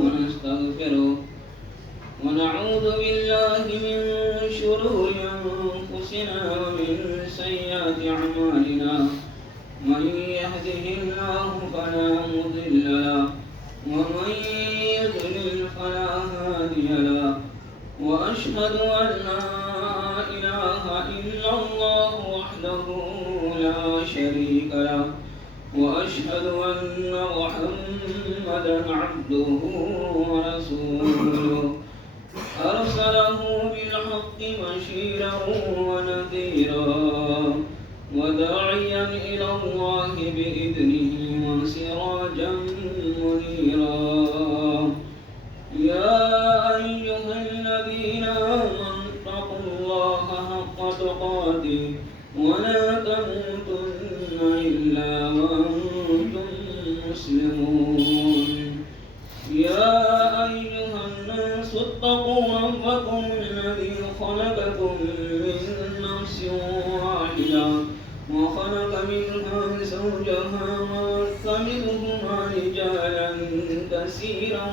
ونستغفره ونعوذ بالله من شرور أنفسنا ومن سيئات أعمالنا من يهده الله فلا مضل له ومن يضلل فلا هادي له وأشهد أن لا إله إلا الله وحده لا شريك له وأشهد أن محمدا عبده ورسوله أرسله بالحق بشيرا ونذيرا وداعيا إلى الله بإذنه وسراجا منيرا يا أيها الذين آمنوا اتقوا الله حق تقاته ولا تموتن إلا وأنتم مسلمون يا أيها الناس اتقوا ربكم الذي خلقكم من نفس واحدة وخلق منها زوجها وبث منهما رجالا كثيرا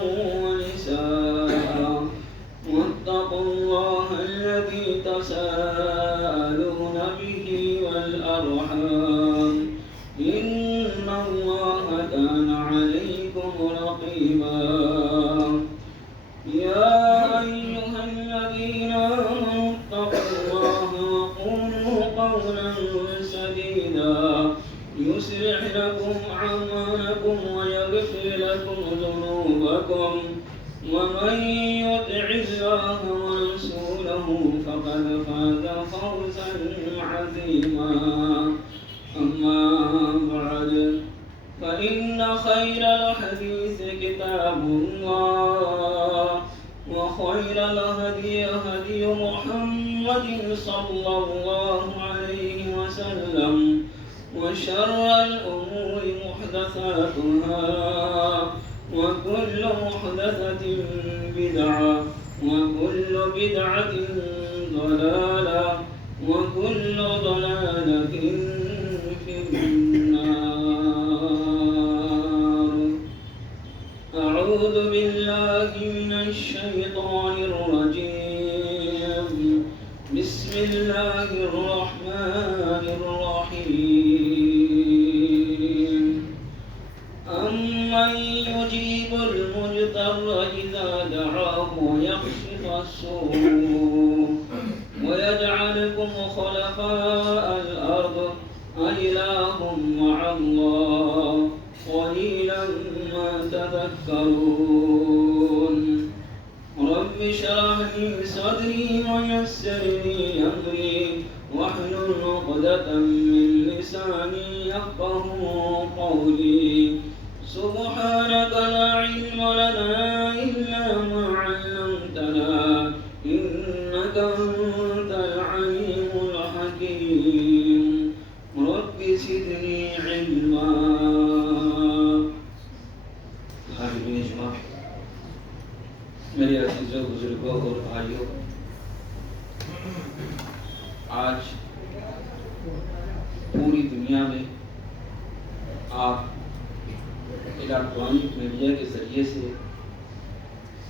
ونساء واتقوا الله الذي تساءلون به والأرحام إن الله كان عليكم رقيبا يا أيها الذين آمنوا اتقوا الله وقولوا قولا سديدا يصلح لكم أعمالكم ويغفر لكم ذنوبكم ومن يطع الله ورسوله فقد فاز فوزا عظيما أما بعد فإن خير الحديث كتاب الله وخير الهدي هدي محمد صلى الله عليه وسلم وشر الأمور محدثاتها وكل محدثة بدعة وكل بدعة ضلالة وكل ضلالة في النار أعوذ بالله من الشيطان الرجيم بسم الله الرحمن الرحيم أمن يجيب المضطر إذا دعاه ويكشف السوء ويجعلكم خلفاء الأرض أإله مع الله قليلا ما تذكرون رب اشرح لي صدري ويسر لي أمري واحلل عقدة من لساني يفقهوا قولي سبحانك لا علم لنا إلا ما علمتنا إنك أنت العليم الحكيم رب زدني علما حاضرین اجماع میرے عزیزوں بزرگوں اور بھائیوں آج پوری دنیا میں آپ الیکٹرانک میڈیا کے ذریعے سے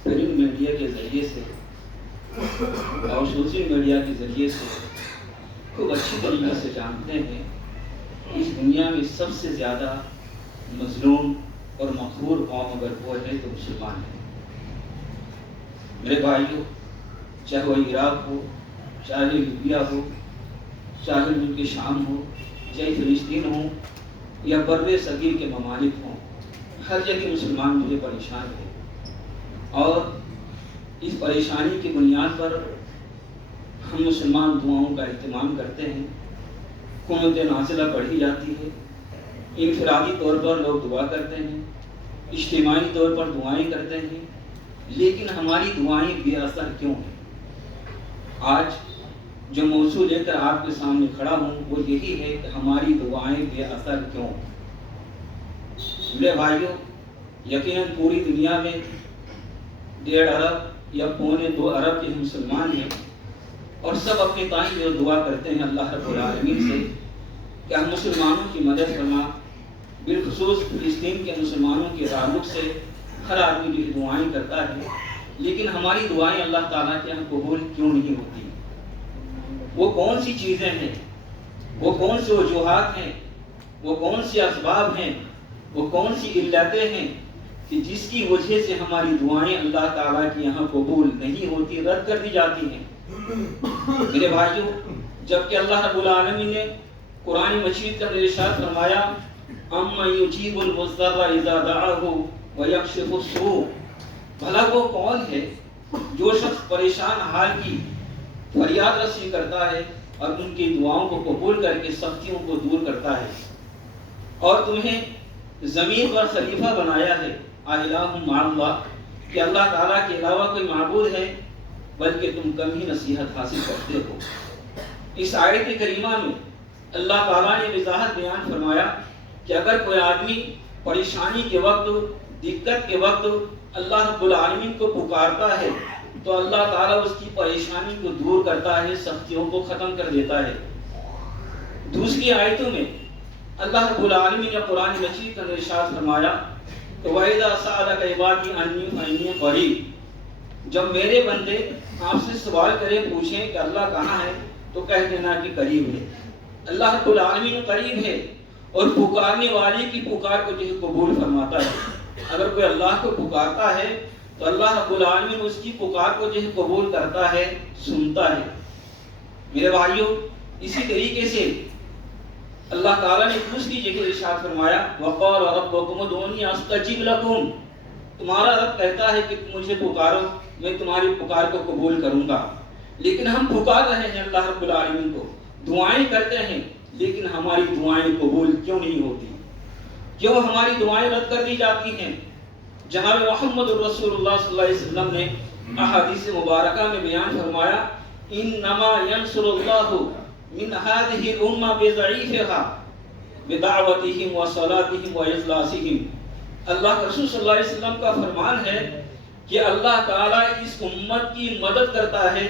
پرنٹ میڈیا کے ذریعے سے اور سوشل میڈیا کے ذریعے سے خوب اچھی طریقے سے جانتے ہیں اس دنیا میں سب سے زیادہ مظلوم اور مقہور قوم اگر وہ ہے تو مسلمان ہیں میرے بھائیوں، چاہے وہ عراق ہو، چاہے لیبیا ہو، چاہے ملک شام ہو، چاہے فلسطین ہو یا بر صغیر کے ممالک ہوں، ہر جگہ مسلمان مجھے پریشان ہے اور اس پریشانی کی بنیاد پر ہم مسلمان دعاؤں کا اہتمام کرتے ہیں، قنوت نازلہ پڑھی جاتی ہے، انفرادی طور پر لوگ دعا کرتے ہیں، اجتماعی طور پر دعائیں کرتے ہیں، لیکن ہماری دعائیں بے اثر کیوں ہیں؟ آج جو موضوع لے کر آپ کے سامنے کھڑا ہوں وہ یہی ہے کہ ہماری دعائیں بے اثر کیوں؟ میرے بھائیوں، یقیناً پوری دنیا میں 1.5 ارب یا 1.25 ارب کے مسلمان ہیں اور سب اپنے تائیں جو دعا کرتے ہیں اللہ رب العالمین سے کہ ہم مسلمانوں کی مدد فرما، بالخصوص فلسطین کے مسلمانوں کے تعلق سے ہر آدمی جو دعائیں کرتا ہے، لیکن ہماری دعائیں اللہ تعالیٰ کے یہاں قبول کیوں نہیں ہوتی؟ وہ کون سی چیزیں ہیں، وہ کون سی وجوہات ہیں، وہ کون سی اسباب ہیں، وہ کون سی علتیں ہیں کہ جس کی وجہ سے ہماری دعائیں اللہ تعالیٰ کے یہاں قبول نہیں ہوتی، رد کر دی جاتی ہیں؟ میرے بھائیوں، جبکہ اللہ رب العالمین نے قرآن مجید کا ارشاد فرمایا اَمَّن يُجِيبُ الْمُضْطَرَّ إِذَا دَعَاهُ وَيَكْشِفُ السُّوءَ، بھلا وہ کون ہے جو شخص پریشان حال کی فریاد رسی کرتا ہے اور ان کی دعاؤں کو قبول کر کے سختیوں کو دور کرتا ہے، اور تمہیں زمین پر خلیفہ بنایا ہے الہ مع اللہ، کہ اللہ تعالیٰ کے علاوہ کوئی معبود ہے، بلکہ تم کم ہی نصیحت حاصل کرتے ہو۔ اس آیت کریمہ میں اللہ تعالیٰ نے وضاحت بیان فرمایا کہ اگر کوئی آدمی پریشانی کے وقت، دقت کے وقت اللہ رب العالمین کو پکارتا ہے تو اللہ تعالیٰ اس کی پریشانی کو دور کرتا ہے، سختیوں کو ختم کر دیتا ہے۔ دوسری آیتوں میں اللہ رب العالمین نے قرآن مجید کا ارشاد فرمایا تو وَإِذَا سَأَلَكَ عِبَادِي عَنِّي فَإِنِّي قَرِيبٌ، جب میرے بندے آپ سے سوال کریں، پوچھیں کہ اللہ کہاں ہے، تو کہہ دینا کہ قریب ہے۔ اللہ رب العالمین قریب ہے اور پکارنے والے کی پکار کو جو ہے قبول فرماتا ہے۔ اگر کوئی اللہ کو پکارتا ہے تو اللہ رب العالمین اس کی پکار کو جو ہے قبول کرتا ہے، سنتا ہے۔ میرے بھائیوں، اسی طریقے سے اللہ تعالیٰ نے دوسری جگہ ارشاد فرمایا وَقَالَ رَبُّكُمُ ادْعُونِي أَسْتَجِبْ لَكُمْ، تمہارا رب کہتا ہے کہ تم مجھے پکارو، میں تمہاری پکار کو قبول کروں گا۔ لیکن ہم پکار رہے ہیں اللہ رب العالمین کو، دعائیں کرتے ہیں، لیکن ہماری دعائیں قبول کیوں نہیں ہوتی؟ کیوں ہماری دعائیں رد کر دی جاتی ہیں؟ جناب محمد رسول اللہ صلی اللہ علیہ وسلم نے احادیث مبارکہ میں بیان فرمایا انما ینصر اللہ من هذه الامہ بضعیفها بدعوتهم وصلاتهم واجلاسهم۔ اللہ کے رسول صلی اللہ علیہ وسلم کا فرمان ہے کہ اللہ تعالیٰ اس امت کی مدد کرتا ہے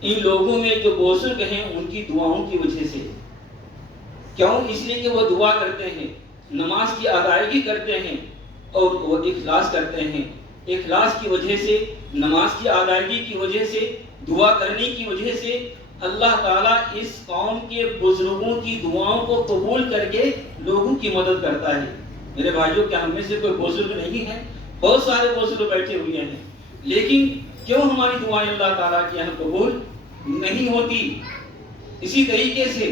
ان لوگوں میں جو بزرگ ہیں ان کی دعاؤں کی وجہ سے۔ کیوں؟ اس لیے کہ وہ دعا کرتے ہیں، نماز کی ادائیگی کرتے ہیں اور وہ اخلاص کرتے ہیں۔ اخلاص کی وجہ سے، نماز کی ادائیگی کی وجہ سے، دعا کرنے کی وجہ سے اللہ تعالیٰ اس قوم کے بزرگوں کی دعاؤں کو قبول کر کے لوگوں کی مدد کرتا ہے۔ میرے بھائیوں، کیا ہم میں سے کوئی بزرگ نہیں ہے؟ بہت سارے بزرگ بیٹھے ہوئے ہیں، لیکن کیوں ہماری دعائیں اللہ تعالیٰ کے یہاں قبول نہیں ہوتی؟ اسی طریقے سے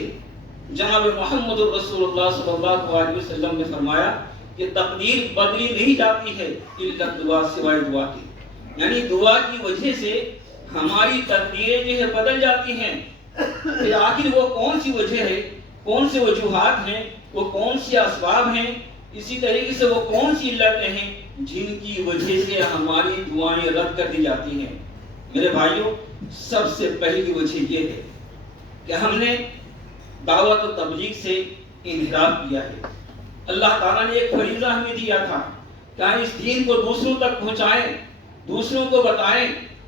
جناب محمد رسول اللہ صلی اللہ علیہ وسلم نے فرمایا کہ تقدیر بدلی نہیں جاتی ہے الا دعا، سوائے دعا کی، یعنی دعا کی وجہ سے ہماری تقدیریں جو ہے بدل جاتی ہیں۔ پھر آخر وہ کون سی وجہ ہے، کون سے وجوہات ہیں، وہ کون سی اسباب ہیں، اسی طریقے سے وہ کون سی علتیں ہیں جن کی وجہ سے ہماری دعائیں رد کر دی جاتی ہیں؟ میرے بھائیوں، سب سے پہلی وجہ یہ ہے کہ ہم نے دعوت و تبلیغ سے انحراف کیا ہے۔ اللہ تعالیٰ نے ایک فریضہ ہمیں دیا تھا کہ ہم اس دین کو دوسروں تک پہنچائیں، دوسروں کو بتائیں،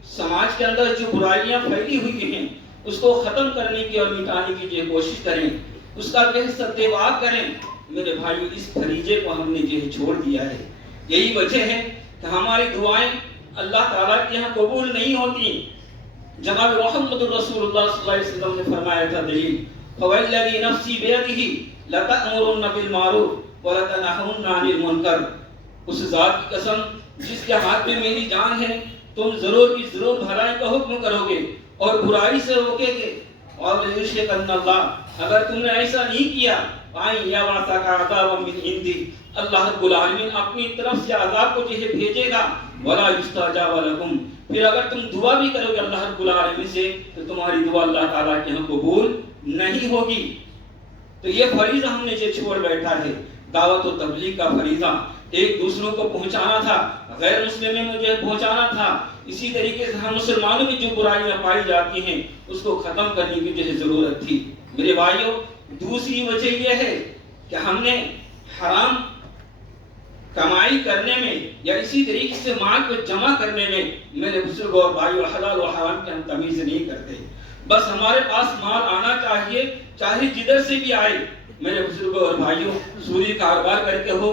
سماج کے اندر جو برائیاں پھیلی ہوئی ہیں اس کو ختم کرنے کی اور مٹانے کی جو کوشش کریں، اس کا جو ہے سدبھاؤ کریں۔ میرے بھائیو، اس فریضے کو ہم نے جو ہے چھوڑ دیا ہے۔ یہی وجہ ہے کہ ہماری دعائیں اللہ تعالیٰ کے یہاں قبول نہیں ہوتی۔ جناب محمد رسول اللہ صلی اللہ علیہ وسلم نے فرمایا تھا دلیل فوالذی نفسی بیدہ لتأمرن بالمعروف ولتنہون عن المنکر، اس ذات کی قسم جس کے ہاتھ میں میری جان ہے، تم ضرور کی ضرور بھلائی کا حکم کرو گے اور برائی سے روکے گے، اور یشرکن اللہ، اگر تم نے ایسا نہیں کیا فَإِن يَبْعَثَكَ عَذَابًا مِّنْ عِندِهِ، اللہ رب العالمین اپنی طرف سے عذاب کو جو ہے بھیجے گا، وَلَا يُسْتَجَابَ لَكُمْ، پھر اگر تم دعا بھی کرو گے اللہ رب العالمین سے تو تمہاری دعا اللہ تعالیٰ کے ہاں قبول نہیں ہوگی۔ تو یہ فریضہ ہم نے جو چھوڑ بیٹھا ہے، دعوت و تبلیغ کا فریضہ، ایک دوسروں کو پہنچانا تھا، غیر مسلموں میں جو پہنچانا تھا۔ اسی طریقے سے ہم مسلمانوں میں جو برائیاں پائی جاتی ہیں اس کو ختم کرنے کی جو ہے ضرورت تھی۔ میرے بھائیوں، دوسری وجہ یہ ہے کہ ہم نے حرام کمائی کرنے میں یا اسی طریقے سے مال کو جمع کرنے میں، میرے بزرگوں اور بھائیوں، حلال و حرام کی ہم تمیز نہیں کرتے۔ بس ہمارے پاس مال آنا چاہیے، چاہے جدھر سے بھی آئے۔ میرے بزرگوں اور بھائیوں، سودی کاروبار کر کے ہو،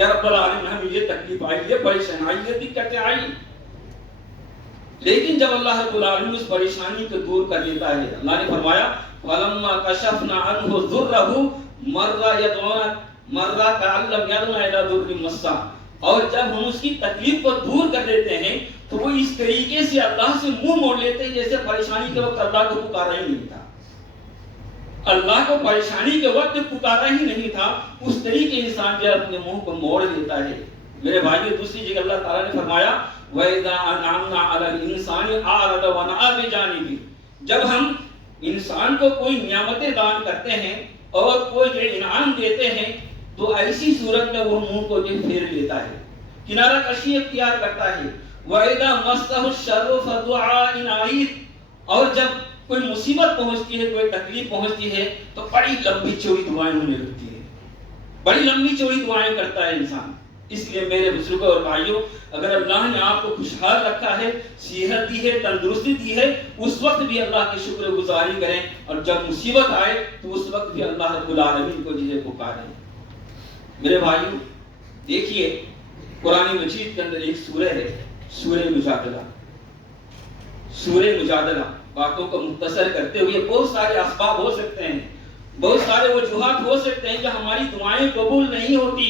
کہ رب العالمین ہمیں یہ تکلیف آئی، یہ پریشانی آئی، یہ دقتیں آئی، لیکن جب اللہ رب العالمین اس پریشانی کو دور کر دیتا ہے، اللہ نے فرمایا فَلَمَّا كَشَفْنَا عَنْهُ ضُرَّهُ مَرَّ كَأَن لَّمْ يَدْعُنَا إِلَىٰ ضُرٍّ مَّسَّهُ، اور جب ہم اس کی تکلیف کو دور کر دیتے ہیں تو وہ اس طریقے سے اللہ سے منہ موڑ لیتے ہیں جیسے پریشانی کے وقت اللہ کو پکارا ہی نہیں تھا، اللہ کو پریشانی کے وقت پکارا ہی نہیں تھا، اس طریقے انسان جو اپنے منہ کو موڑ لیتا ہے۔ میرے بھائیو، دوسری جگہ اللہ تعالیٰ نے فرمایا وَإِذَا أَنْعَمْنَا عَلَى الْإِنسَانِ أَعْرَضَ وَنَأَىٰ بِجَانِبِهِ، جب ہم انسان کو کوئی نعمتیں دان کرتے ہیں اور کوئی جو انعام دیتے ہیں تو ایسی صورت میں وہ منہ کو جو پھیر لیتا ہے، کنارہ کشی اختیار کرتا ہے۔ وَإِذَا مَسَّهُ الشَّرُّ فَدُعَاءٍ عَرِيضٍ، اور جب کوئی مصیبت پہنچتی ہے، کوئی تکلیف پہنچتی ہے تو بڑی لمبی چوڑی دعائیں ہونے لگتی ہیں، بڑی لمبی چوڑی دعائیں کرتا ہے انسان۔ اس لیے میرے بزرگوں اور بھائیوں، اگر اللہ نے آپ کو خوشحال رکھا ہے، صحت دی ہے، تندرستی دی ہے، اس وقت بھی اللہ کی شکر گزاری کریں، اور جب مصیبت آئے تو اس وقت بھی اللہ رب العالمین کو جسے پکاریں۔ میرے بھائیوں دیکھیے، قرآن مجید کے اندر ایک سورہ ہے، سورہ مجادلہ۔ سورہ مجادلہ باتوں کو مختصر کرتے ہوئے بہت سارے اسباب ہو سکتے ہیں، بہت سارے وجوہات ہو سکتے ہیں کہ ہماری دعائیں قبول نہیں ہوتی،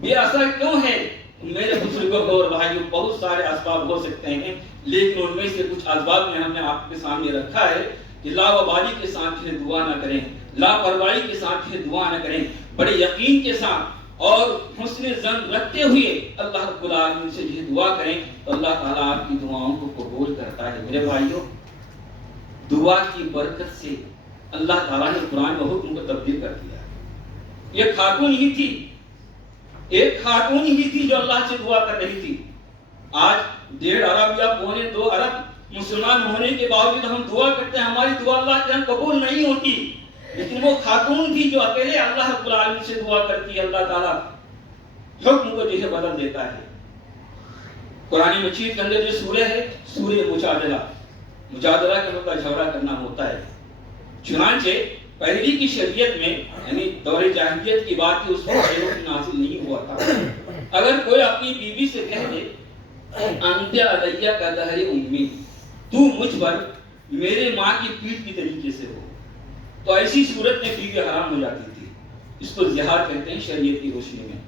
بے اثر کیوں ہے۔ میرے بزرگوں اور بھائیوں، بہت سارے اسباب ہو سکتے ہیں، لیکن ان میں سے کچھ اسباب میں ہم نے آپ کے سامنے رکھا ہے کہ لاوبالی کے ساتھ یہ دعا نہ کریں، لاپرواہی کے ساتھ یہ دعا نہ کریں، بڑے یقین کے ساتھ اور حسن ظن رکھتے ہوئے اللہ رب العالمین سے یہ دعا کریں تو اللہ تعالیٰ آپ کی دعاؤں کو قبول کرتا ہے۔ میرے بھائیوں، دعا کی برکت سے اللہ تعالیٰ نے قرآن و حکم کو تبدیل کر دیا۔ یہ خاتون ہی تھی، ایک خاتون ہی تھی جو اللہ سے دعا کر رہی تھی۔ آج 1.5 ارب یا 2.25 ارب مسلمان ہونے کے باوجود ہم دعا کرتے ہیں، ہماری دعا اللہ کے ہاں قبول نہیں ہوتی، لیکن وہ خاتون تھی جو اکیلے اللہ رب العالمین سے دعا کرتی ہے، اللہ تعالیٰ حکم کو جو ہے بدل دیتا ہے۔ قرآن مجید کے اندر جو سورہ ہے، سورہ مجادلہ، مجادلہ کا مطلب جھگڑا کرنا ہوتا ہے۔ چنانچہ پہلی کی شریعت میں، یعنی دور جاہلیت کی بات کی، اس وقت حکم نازل نہیں ہوا تھا۔ اگر کوئی اپنی بیوی سے کہہ دے انت علیہ کا دہر امی، تو مجھ پر میرے ماں کی پیٹھ کی طریقے سے ہو، تو ایسی صورت میں بیوی حرام ہو جاتی تھی۔ اس کو زہار کہتے ہیں شریعت کی روشنی میں۔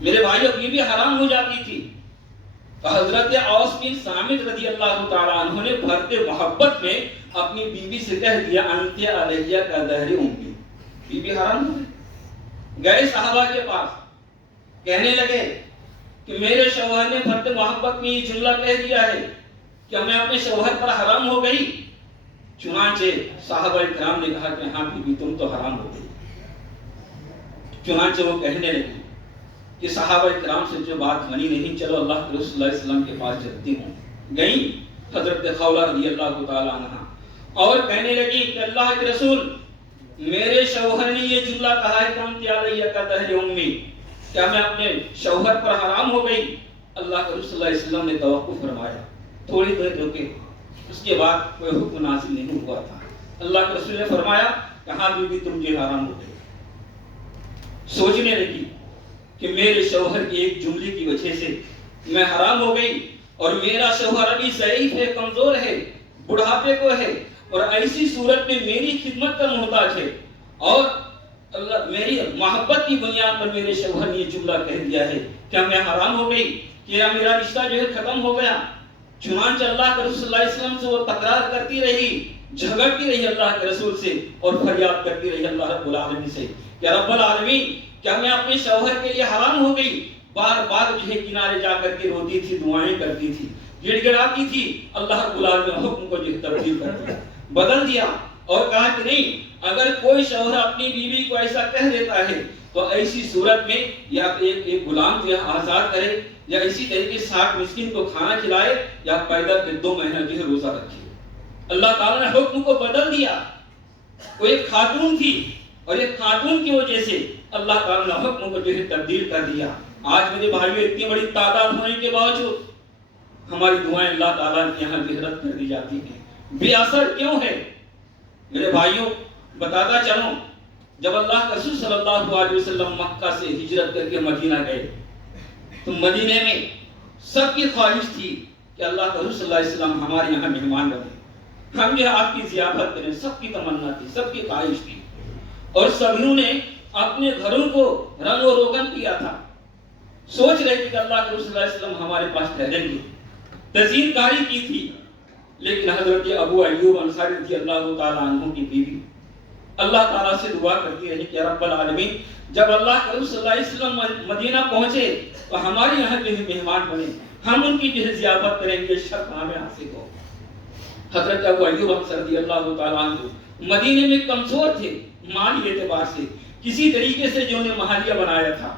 میرے بھائیوں، بیوی حرام ہو جاتی تھی۔ تو حضرت اوس بن صامت رضی اللہ تعالیٰ عنہ نے بھرتے محبت میں اپنی بیوی سے کہہ دیا انت علیہ کا دہر امی، بیوی حرام ہو گئی۔ گئے صحابہ کے پاس، کہنے لگے کہ میرے شوہر نے بھرتے محبت میں یہ جملہ کہہ دیا ہے کہ میں اپنے شوہر پر حرام ہو گئی۔ چنانچہ صحابہ کرام نے کہا کہ ہاں بیوی تم تو حرام ہو گئی۔ چنانچہ وہ کہنے لگے کہ صحابہ کرام سے جو بات بنی نہیں، چلو اللہ کے رسول صلی اللہ علیہ وسلم کے پاس چلتی ہوں۔ گئیں حضرت خولہ رضی اللہ تعالیٰ عنہ اور کہنے لگی کہ اللہ کے رسول، میرے شوہر نے یہ جملہ کہا ہے کہ انت علیہ کا دہر امی، کیا میں اپنے شوہر پر حرام ہو گئی؟ اللہ کے رسول صلی اللہ علیہ وسلم نے توقف فرمایا، تھوڑی دیر رکے، اس کے بعد کوئی حکم نازل نہیں ہوا تھا۔ اللہ کے رسول نے فرمایا کہ ہاں بیوی تم جو حرام ہو گئی۔ سوچنے لگی کہ میرے شوہر کی ایک جملے کی وجہ سے میں حرام ہو گئی، اور میرا شوہر ابھی ضعیف ہے، کمزور ہے، بڑھاپے کو ہے، اور ایسی صورت میں میری خدمت کا محتاج ہے، اور اللہ میری محبت کی بنیاد پر میرے شوہر نے یہ جملہ کہہ دیا ہے، کیا میں حرام ہو گئی؟ کیا میرا رشتہ جو ہے ختم ہو گیا؟ چنانچہ اللہ کے رسول صلی اللہ علیہ وسلم سے وہ تکرار کرتی رہی، جھگڑتی رہی اللہ کے رسول سے، اور فریاد کرتی رہی اللہ رب العالمین سے کہ رب العالمین، کیا میں اپنے شوہر کے لیے حرام ہو گئی؟ بار بار جو ہے کنارے جا کر کے روتی تھی، دعائیں کرتی تھی، گڑ گڑاتی تھی۔ اللہ رب العالمین حکم کو جو ہے تبدیل کر دیا، بدل دیا، اور کہا کہ نہیں، اگر کوئی شوہر اپنی بیوی کو ایسا کہہ دیتا ہے تو ایسی صورت میں یا ایک غلام جو ہے آزاد کرے، یا اسی طریقے 60 مسکین کو کھانا کھلائے، یا پیدا کے 2 مہینہ جو ہے روزہ رکھے۔ اللہ تعالیٰ نے حکم کو بدل دیا۔ وہ ایک خاتون تھی، اور ایک خاتون کی وجہ سے اللہ تعالیٰ نے حکم کو جو ہے تبدیل کر دیا۔ آج میرے بھائیوں، اتنی بڑی تعداد ہونے کے باوجود ہماری دعائیں اللہ تعالیٰ کے یہاں رد کر دی جاتی ہیں۔ بے اثر کیوں ہے؟ میرے بھائیوں بتاتا چلوں جب اللہ کے رسول صلی اللہ علیہ وسلم مکہ سے ہجرت کر کے مدینہ گئے تو مدینے میں سب کی خواہش تھی کہ اللہ کے رسول صلی اللہ علیہ وسلم ہمارے یہاں مہمان بنے، ہم جو آپ کی ضیافت کریں، سب کی تمنا تھی، سب کی خواہش تھی، اور سبھیوں نے اپنے گھروں کو رنگ و روغن کیا تھا، سوچ رہے تھے کہ اللہ کے رسول صلی اللہ علیہ وسلم ہمارے پاس ٹھہریں گے، تزئین کاری کی تھی۔ لیکن حضرت ابو ایوب انصاری رضی اللہ تعالیٰ عنہ کی بیوی اللہ تعالیٰ سے دعا کرتی رہی کہ رب العالمین جب اللہ کے رسول صلی اللہ علیہ وسلم مدینہ پہنچے تو ہمارے یہاں جو ہے مہمان بنے، ہم ان کی جو ہے ضیافت کریں گے، شرط ہمیں حاصل ہو۔ حضرت ابو ایوب انصاری رضی اللہ تعالیٰ عنہ مدینے میں کمزور تھے مالی اعتبار سے، کسی طریقے سے جو انہیں محلیہ بنایا تھا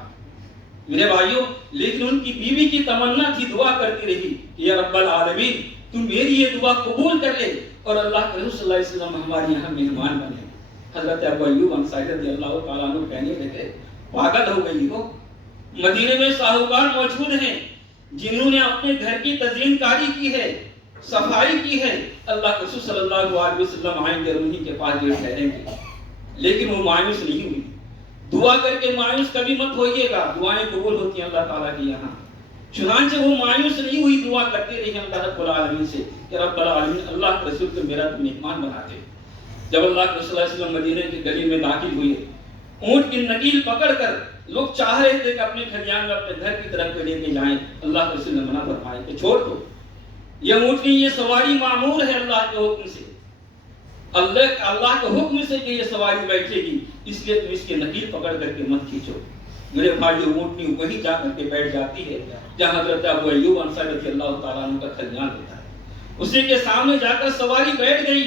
میرے بھائیوں، لیکن ان کی بیوی کی تمنا تھی، دعا کرتی رہی کہ یا رب العالمین تو میری یہ دعا قبول کر لے اور اللہ کے رسول صلی اللہ علیہ وسلم ہمارے یہاں مہمان بنے۔ حضرت ابو ایوب انصاری رضی اللہ تعالیٰ عنہ کہنے لگے پاگل ہو گئی ہو، مدینے میں ساہوکار موجود ہیں جنہوں نے اپنے گھر کی تزئین کاری کی ہے، صفائی کی ہے، اللہ کے رسول صلی اللہ علیہ وسلم آئیں گے اور انہی کے پاس جو ٹھہریں گے، لیکن وہ مایوس نہیں ہوئی۔ دعا کر کے مایوس کبھی مت ہوئیے گا، دعائیں قبول ہوتی ہیں اللہ تعالیٰ کی یہاں۔ چنانچہ وہ مایوس نہیں ہوئی، دعا کرتے رہی اللہ رب العالمین سے کہ رب العالمین اللہ کے رسول کو میرا مہمان بنا دے۔ جب اللہ کے رسول صلی اللہ علیہ وسلم مدینے کی گلی میں داخل ہوئے، اونٹ کی نکیل پکڑ کر لوگ چاہ رہے تھے کہ اپنے کھلیان میں اپنے گھر کی طرف لے کے جائیں، اللہ کے رسول نے منع فرمایا کہ چھوڑ دو، یہ اونٹنی یہ سواری معمور ہے اللہ کے حکم سے، اللہ کے حکم سے کہ یہ سواری بیٹھے گی، اس لیے تم اس کی نکیل پکڑ کر کے مت کھینچو۔ میرے بھائی اونٹنی وہیں جا کر کے بیٹھ جاتی ہے جہاں حضرت ابو ایوب انصاری رضی اللہ تعالیٰ عنہ کا کھلیان ہوتا ہے، اسی کے سامنے جا کر سواری بیٹھ گئی۔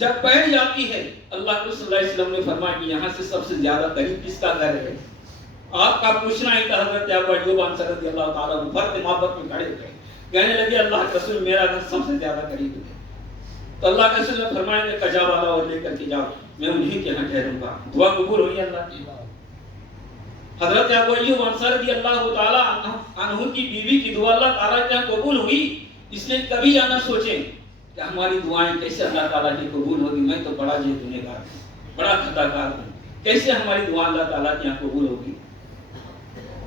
جب بیٹھ جاتی ہے اللہ کے رسول صلی اللہ علیہ وسلم نے فرمایا کہ یہاں سے سب سے زیادہ قریب کس کا گھر ہے؟ آپ کا پوچھنا ہی تھا۔ حضرت ابو ایوب انصاری رضی اللہ تعالیٰ عنہ فرد محبت میں کھڑے ہو گئے، کہنے لگے اللہ کے رسول میرا گھر سب سے زیادہ قریب ہے۔ تو اللہ کے رسول نے فرمایا کہ کجا والا اور لے کر کے جاؤ، میں انہی کے یہاں ٹھہروں گا۔ دعا قبول ہوئی اللہ کی۔ حضرت ابو ایوب انصاری رضی اللہ تعالیٰ عنہ کی بیوی کی دعا اللہ تعالیٰ کے یہاں قبول ہوئی، اس لیے کبھی یہ نہ سوچیں کہ ہماری دعائیں کیسے اللہ تعالیٰ کی قبول ہوگی، میں تو بڑا گنہگار ہوں، بڑا خطا کار ہوں، کیسے ہماری دعا اللہ تعالیٰ کے یہاں قبول ہوگی؟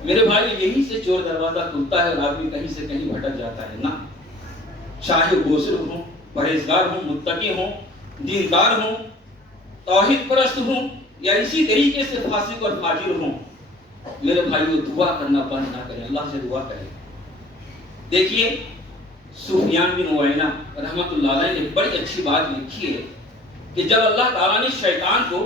میرے بھائی یہی سے چور دروازہ کھلتا ہے اور آدمی کہیں سے کہیں بھٹک جاتا ہے نا، چاہے بزرگ ہوں، پرہیزگار ہوں، متقی ہوں، دیندار ہوں، توحید پرست ہوں، یا اسی طریقے سے فاسق اور فاجر ہوں۔ میرے بھائیو دعا کرنا بند نہ کریں، اللہ سے دعا کریں۔ دیکھیے سفیان بن عیینہ رحمۃ اللہ علیہ نے بڑی اچھی بات لکھی ہے کہ جب اللہ تعالیٰ نے شیطان کو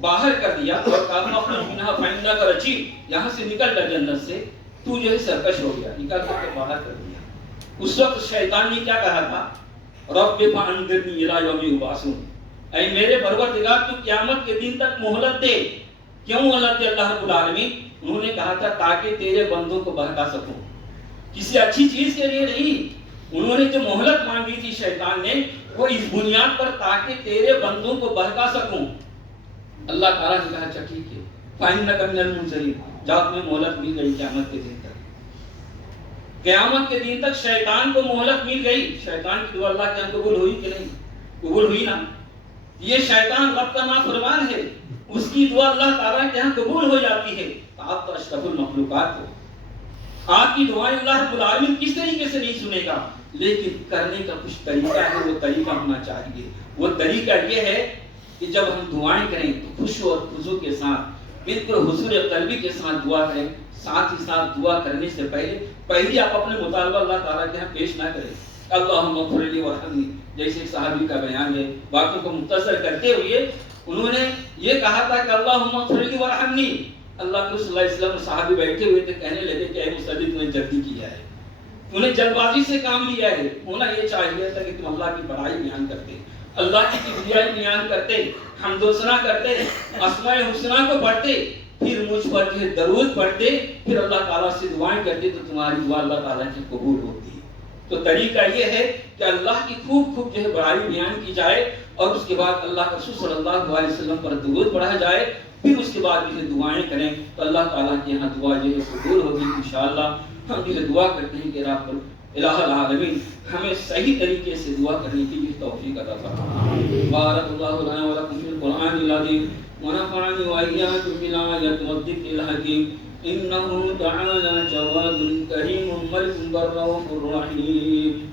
باہر کر دیا اور کہا اپنا منہا فائندہ کا رچی، یہاں سے نکل جا جنت سے، تو جو ہے سرکش ہو گیا، نکل کر کے باہر کر دیا۔ اس وقت شیطان نے کیا کہا تھا؟ رب فانظرنی الی یوم یبعثون، اے میرے پروردگار تو قیامت کے دن تک مہلت دے۔ کیوں مہلت دے اللہ رب العالمین؟ انہوں نے کہا تھا تاکہ تیرے بندوں کو بہکا سکوں، کسی اچھی چیز کے لیے نہیں۔ انہوں نے جو مہلت مانگی تھی شیطان نے، وہ اس بنیاد پر تاکہ تیرے بندوں کو بہکا سکوں۔ اللہ تعالیٰ نے کہا اچھا ٹھیک ہے، فإنک من المنظرین، جاؤ تمہیں مہلت مل گئی قیامت کے دن تک۔ قیامت کے دن تک شیطان کو مہلت مل گئی۔ شیطان کی دعا اللہ کے یہاں قبول ہوئی کہ نہیں؟ قبول ہوئی نا۔ یہ شیطان رب کا نافرمان ہے، اس کی دعا اللہ تعالیٰ کے یہاں قبول ہو جاتی ہے۔ آپ تو اشرف المخلوقات ہو، آپ کی دعائیں اللہ رب العالمین کس طریقے سے نہیں سنے گا، لیکن کرنے کا کچھ طریقہ ہے، وہ طریقہ ہونا چاہیے۔ وہ طریقہ یہ ہے کہ جب ہم دعائیں کریں تو خشوع اور خضوع کے ساتھ، بالکل حضور قلبی کے ساتھ دعا کریں۔ ساتھ ہی ساتھ دعا کرنے سے پہلے آپ اپنے مطالبہ اللہ تعالیٰ کے یہاں پیش نہ کریں۔ اللہم اغفر لی وارحمنی، جیسے ایک صحابی کا بیان ہے، باتوں کو مختصر کرتے ہوئے انہوں نے یہ کہا تھا کہ اللہم اغفر لی وارحمنی۔ اللہ کے رسول صلی اللہ علیہ وسلم صحابی بیٹھے ہوئے تھے، کہنے لگے کہ اے مصلی تم نے جلدی کیا ہے، تم نے جلد بازی سے کام لیا ہے، ہونا یہ چاہیے تھا کہ تم اللہ کی بڑائی بیان کرتے، اللہ کی کبریائی بیان کرتے، حمد و ثنا کرتے، اسماء الحسنی کو پڑھتے، پھر مجھ پر جو ہے درود پڑھتے، پھر اللہ تعالیٰ سے دعائیں کرتے، تو تمہاری دعا اللہ تعالیٰ کی قبول ہوتی ہے۔ تو طریقہ یہ ہے کہ اللہ کی خوب جو ہے بڑائی بیان کی جائے، اور اس کے بعد اللہ کے رسول صلی اللہ علیہ وسلم پر درود پڑھا جائے، پھر اس کے بعد جو ہے دعائیں کریں تو اللہ تعالیٰ کے یہاں دعا جو ہے قبول ہوگی انشاءاللہ۔ ہم جو ہے دعا کرتے ہیں کہ الہ العالمین ہمیں صحیح طریقے سے دعا کرنے کی بھی توفیق عطا فرمائے۔ بارک اللہ لنا و لکم فی القرآن العظیم ونفعنی وإیاکم بالآیات والذکر الحکیم انہ تعالی جواد کریم ملک بر رؤوف رحیم۔